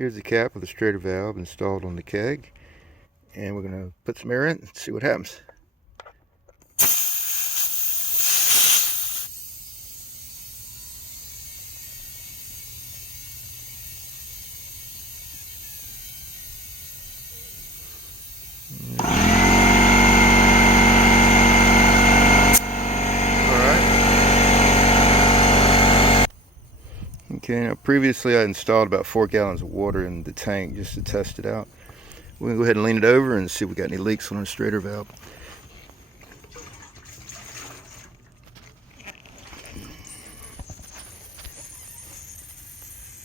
Here's the cap with the Schrader valve installed on the keg, and we're going to put some air in and see what happens. Okay, now previously I installed about 4 gallons of water in the tank just to test it out. We're going to go ahead and lean it over and see if we got any leaks on our Schrader valve.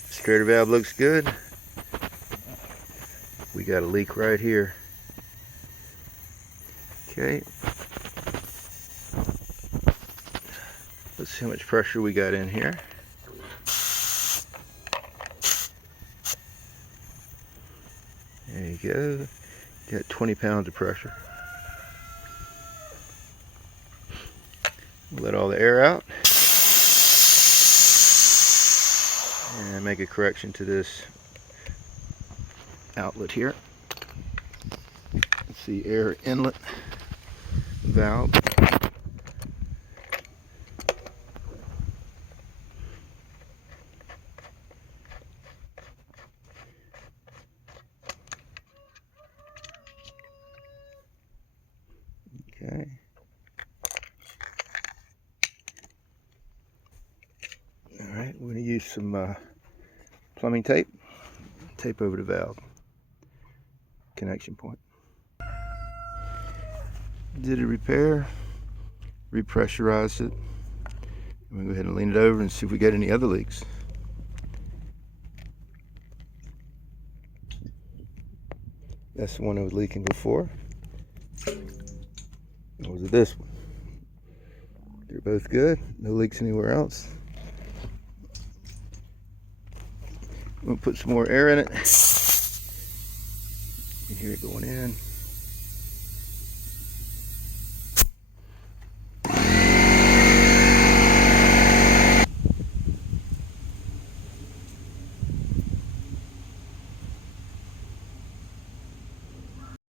Schrader valve looks good. We got a leak right here. Okay. Let's see how much pressure we got in here. There you go. Got 20 pounds of pressure. Let all the air out. And make a correction to this outlet here. It's the air inlet valve. Okay. Alright, we're going to use some plumbing tape. Tape over the valve connection point. Did a repair, repressurized it. I'm going to go ahead and lean it over and see if we got any other leaks. That's the one that was leaking before. Or was it this one? They're both good. No leaks anywhere else. I'm going to put some more air in it. You hear it going in.